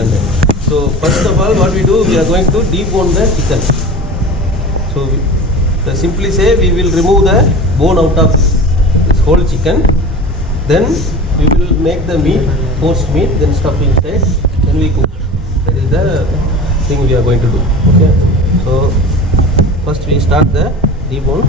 galantine. So first of all, what we do, we are going to debone the chicken. So simply say we will remove the bone out of this whole chicken. Then we will make the meat, forced meat, then stuff inside, then we cook. That is the thing we are going to do. Okay. So first we start the debone.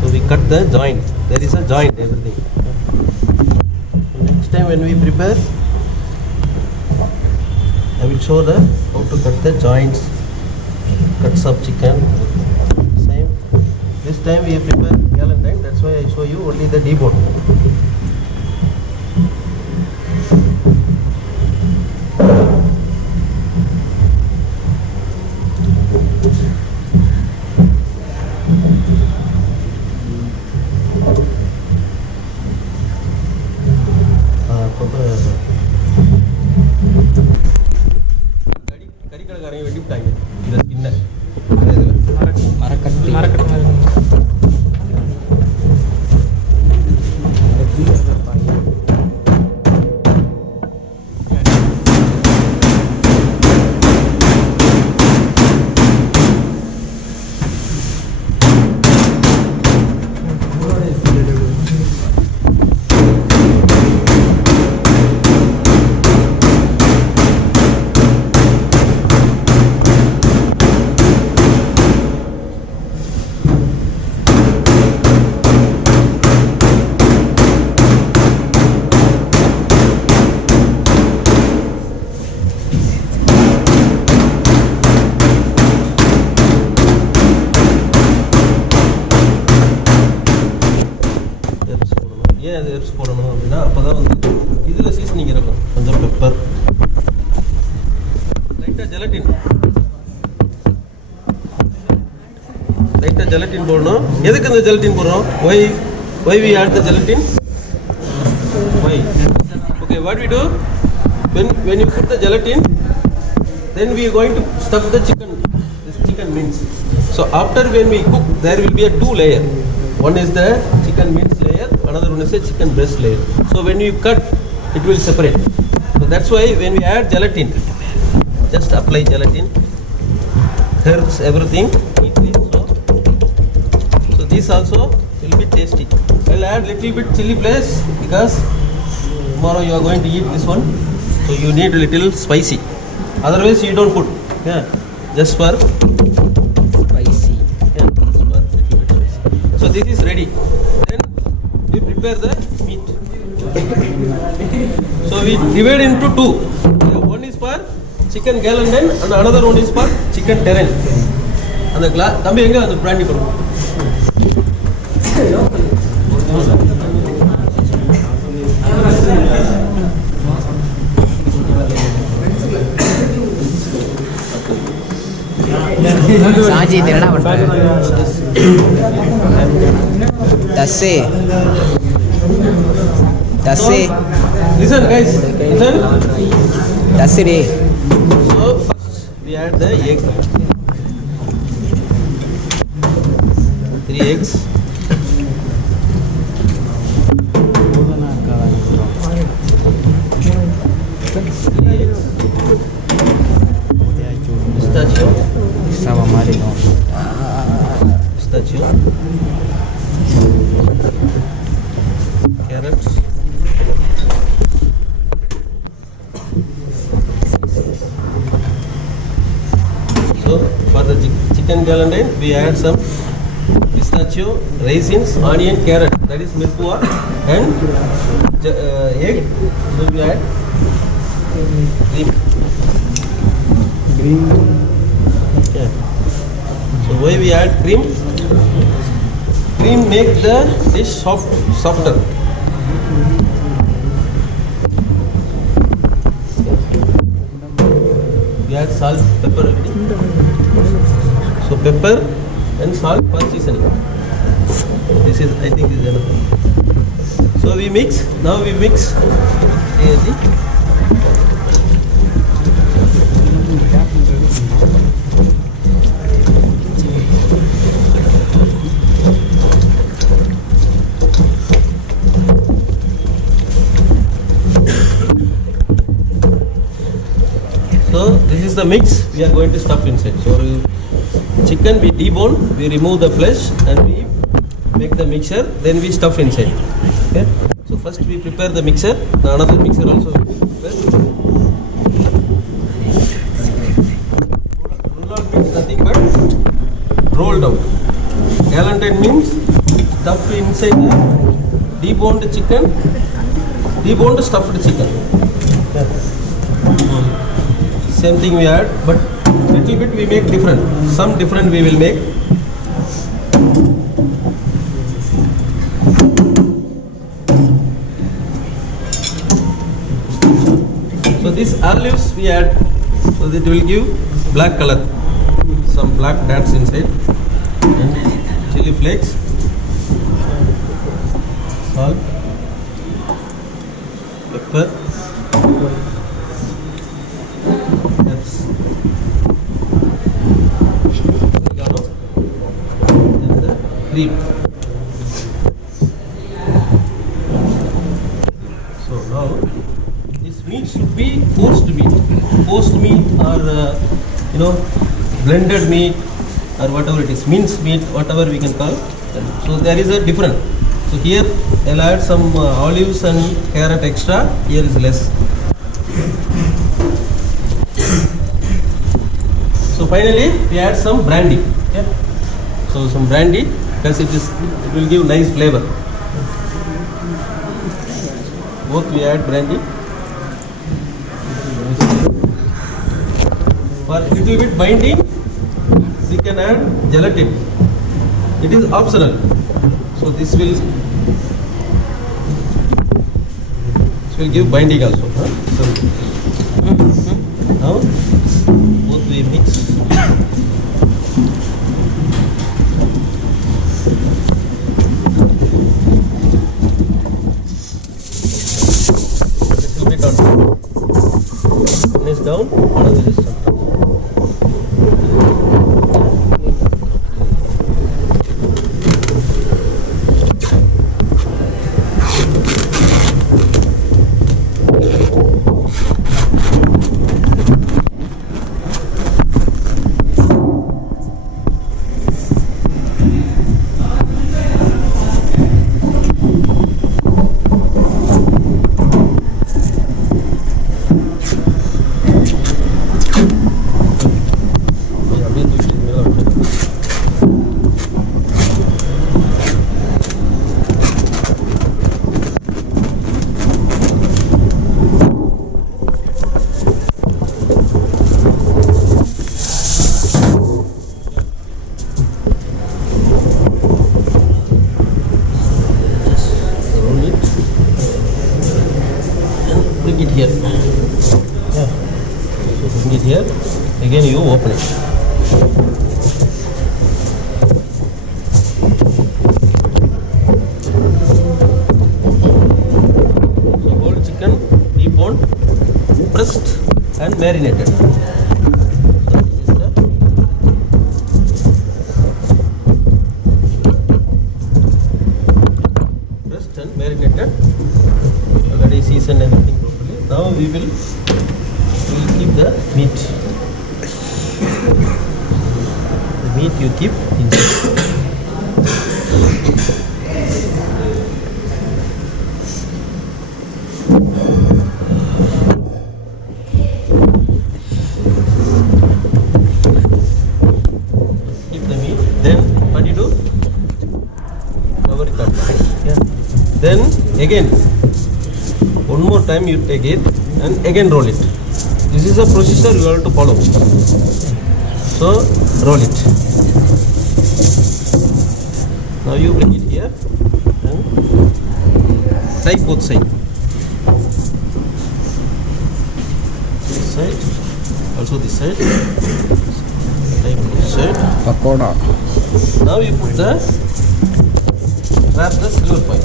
So we cut the joint. There is a joint, everything. So next time when we prepare, I will show the how to cut the joints, cuts of chicken. Same. This time we prepare galantine. That's why I show you only the debone. கறிக்கடைக்காரங்க வெட்டிவிட்டாங்க இந்த ஸ்கின்னை. மரக்கட்டை ஏன் அது எரிச்சு போடணும் அப்படின்னா அப்போ தான் வந்து இதில் சீசனிங் இருக்கும். கொஞ்சம் பெப்பர், லைட்டாக ஜெலட்டின் போடணும். எதுக்கு இந்த ஜெலட்டின் போடுறோம்? Why we add the gelatin? Why? Okay, what we do? when you put the gelatin, then we are going to stuff the chicken, this chicken mince. So after when we cook, there will be a two layer. One is the chicken mince layer, another one is a chicken breast layer. So when you cut, it will separate. So that's why when we add gelatin, just apply gelatin, herbs, everything neatly. So this also will be tasty. I'll add little bit chili flakes because tomorrow you are going to eat this one. So you need a little spicy. Otherwise you don't put. Yeah, just for spicy. Yeah, just for little bit spicy. So this is ready. Then we prepare the meat. So we divide into two. One is for chicken galantine and another one is for chicken terrine. And the தம்பி எங்க அந்த brandy போடுங்க. साजी तेरा बनता है 10 से listen guys, listen. 10 से रे. So first we add the egg, 3 eggs. Pistachio. Sama mari no. Pistachio. Carrots. So for the chicken galantine, we add some pistachio, raisins, onion, carrot. That is mirpua and egg. So we add cream. Yeah. So why we add cream? Cream make the dish softer. We add salt, pepper already. So pepper and salt for seasoning. This is, I think, is enough. So we mix. Now we mix. See. is the mix we are going to stuff inside. So chicken we debone, we remove the flesh and we make the mixture, then we stuff inside. Okay. So first we prepare the mixture. Now another mixture also we will prepare. Roll means nothing but rolled out. Galentine means stuffed inside the deboned chicken, deboned stuffed chicken. Same thing we add, but little bit we make different. Some different we will make. So this olives we add, so that will give black color. Some black dots inside. And chili flakes, salt, pepper, herbs, oregano, and the cream. So now this meat should be forced meat. Forced meat or blended meat or whatever it is, minced meat, whatever we can call. So there is a difference. So here I'll add some olives and carrot extra. Here is less. So finally we add some brandy. Okay? So some brandy because it will give nice flavor. Both we add brandy. For a little bit binding, we can add gelatin. It is optional. So this will give binding also. So now both we mix. Little bit on top. One is down, another is on top. Bring it here. Yeah. So bring it here. Again you open it. So whole chicken deboned, pressed and marinated. Pressed and marinated. Already seasoned and everything properly. Now we will keep the meat. The meat you keep inside. Keep the meat. Then what you do? Cover it up. Yeah. Then again, one more time you take it and again roll it. This is a procedure you have to follow. So roll it. Now you bring it here and tie both sides. This side, also this side. Tie both side. Pakoda. Now you put wrap the silver foil.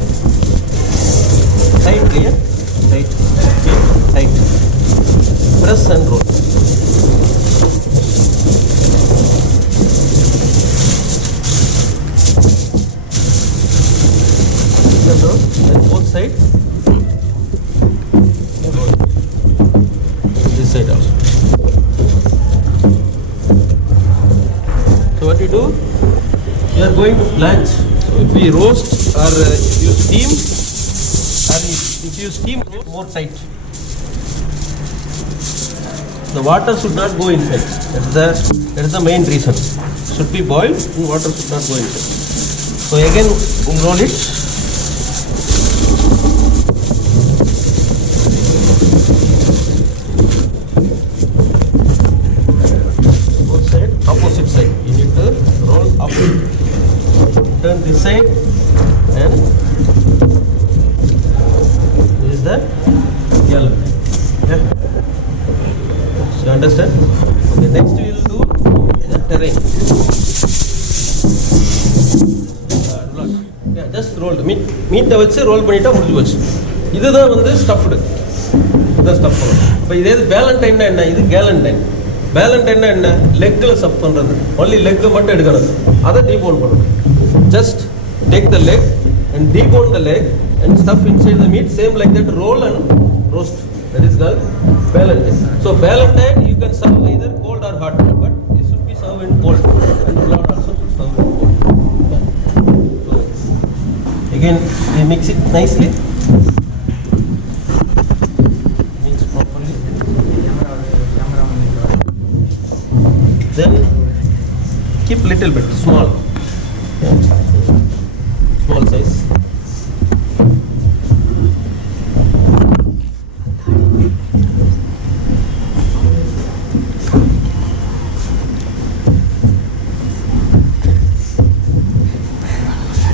Tight clear. Tight. Tight. Press and roll. Then both sides. Roll. This side also. do? We are going to blanch. So if we roast or if you steam, or if you steam, more tight. The water should not go inside. That is the main reason. Should be boiled and water should not go inside. So again roll it. Both side, opposite side. You need to roll up. Turn this side and this is the yellow. Yeah. So you understand? Okay, next we will do the terrine. Yeah, just roll. மீட்டை வச்சு role பண்ணிட்டா முடிஞ்சு போச்சு. இதுதான் வந்து stuffed. இதுதான் stuff பண்ணணும். இப்போ இதே வேலண்டைன்னா என்ன? இது கேலண்டைன். வேலண்டைன்னா என்ன? லெக்கில் ஸ்டஃப் பண்ணுறது. ஒன்லி லெக்கு மட்டும் எடுக்கிறது. அதை டீபோன் பண்ணணும். Just take the leg and debone the leg and stuff inside the meat. Same like that, roll and roast. That is called Galentine. So Galentine you can serve either cold or hot, but it should be served in cold. And flour also should serve in cold. So again we mix it nicely. Mix properly. Then keep little bit small. Small size.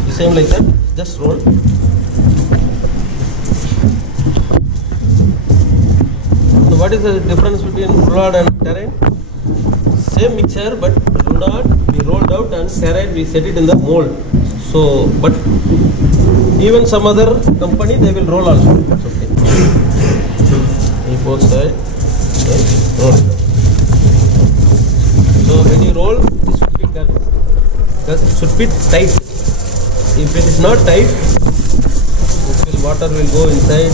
The same like that, just roll. So what is the difference between roulade and terrine? Same mixture, but roulade we rolled out and terrine we set it in the mold. So, but even some other company they will roll also. That's okay. Both side, roll. So when you roll, this should be done. It should be tight. If it is not tight, water will go inside.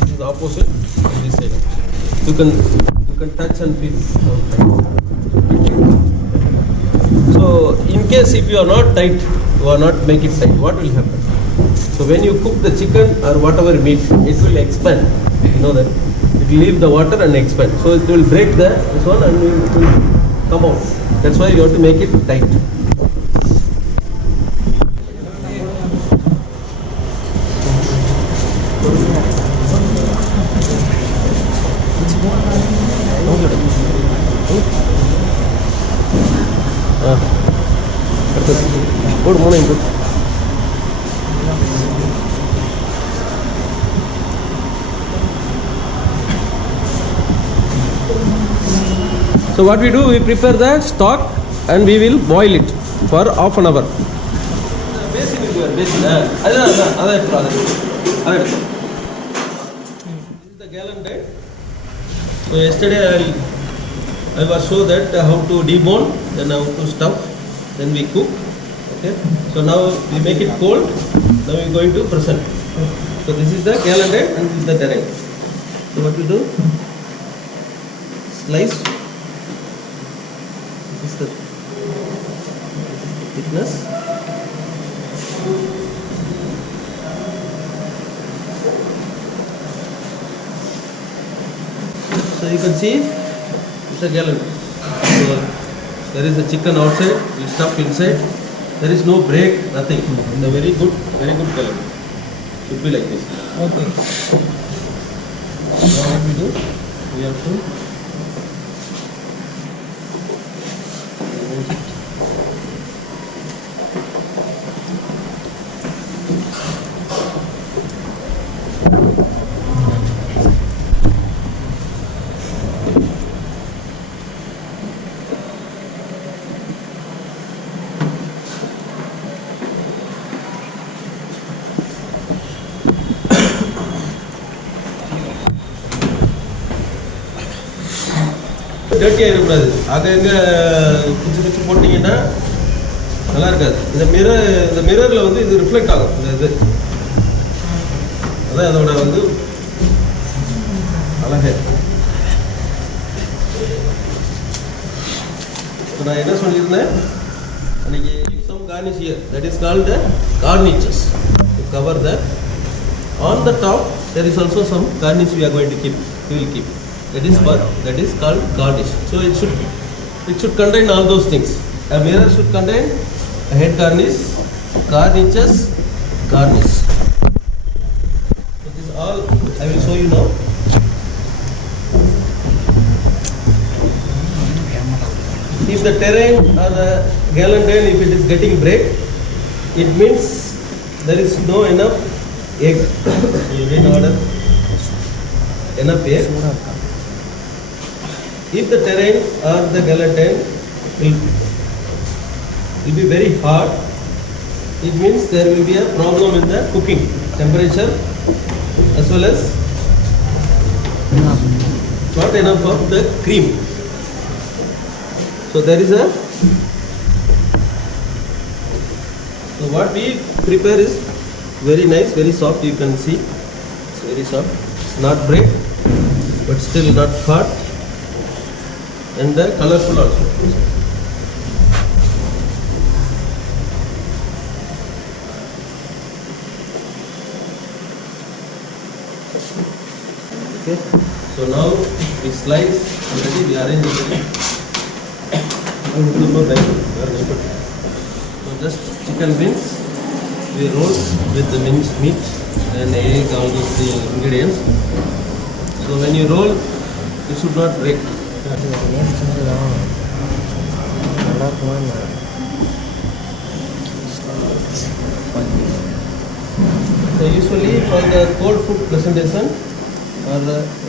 This is opposite on this side. You can touch and feel. So in case if you are not tight, you are not make it tight, what will happen? So when you cook the chicken or whatever meat, it will expand. You know that it will leave the water and expand. So it will break this one and it will come out. That's why you have to make it tight. Good morning. So what we do, we prepare the stock and we will boil it for half an hour. Basin is there, basin. This is the Galentine. So yesterday I was shown that how to debone, then how to stuff, then we cook. Okay. So now we make it cold. Now we are going to present. So this is the Galentine and this is the terrine. So what we do? Slice. This is the thickness. So you can see it's a Galentine. So there is a chicken outside. We stuff inside. There is no break, nothing. The very good Galentine. Should be like this. Okay. Now what we do? We have to remove it. Dirty ஆகிடக்கூடாது. அதை எங்கே பிச்சு போட்டிங்கன்னா நல்லா இருக்காது. இந்த மிரரில் வந்து இது ரிஃப்ளெக்ட் ஆகும். இந்த இது அதான் அதோட வந்து அழகே. இப்போ நான் என்ன சொல்லியிருந்தேன் அன்றைக்கி some garnish here, that is called the garnishes to cover the. On the top there is also some garnish we are going to keep, we will keep, that is called garnish. So it should contain all those things. A mirror should contain a head garnish, garnishes, garnish. So this all I will show you now. If the terrain or the galentine, if it is getting break, it means there is no enough egg. You need order enough egg. If the terrain or the galentine will be very hard, it means there will be a problem in the cooking temperature as well as not enough of the cream. So there is a. So what we prepare is very nice, very soft. You can see it's very soft. It's not break, but still not hard, and colorful also. Okay. So now we slice already. We arrange it. So just chicken wings we roll with the minced meat and egg, all those ingredients. So when you roll, it should not break. So usually for the cold food presentation or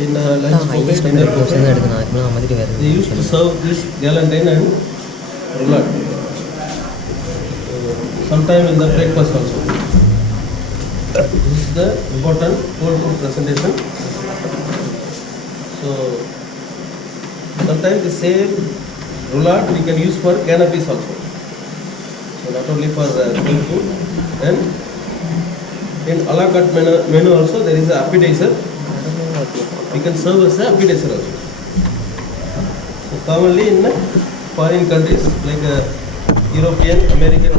in lunch buffet, dinner buffet, they used to serve this galentine and roulade. Sometime in the breakfast also. This is the important cold food presentation. So sometimes the same roulade we can use for canopies also. So not only for cold food, and in a la carte menu also there is an appetizer. We can serve as an appetizer also. So commonly in foreign countries like European, American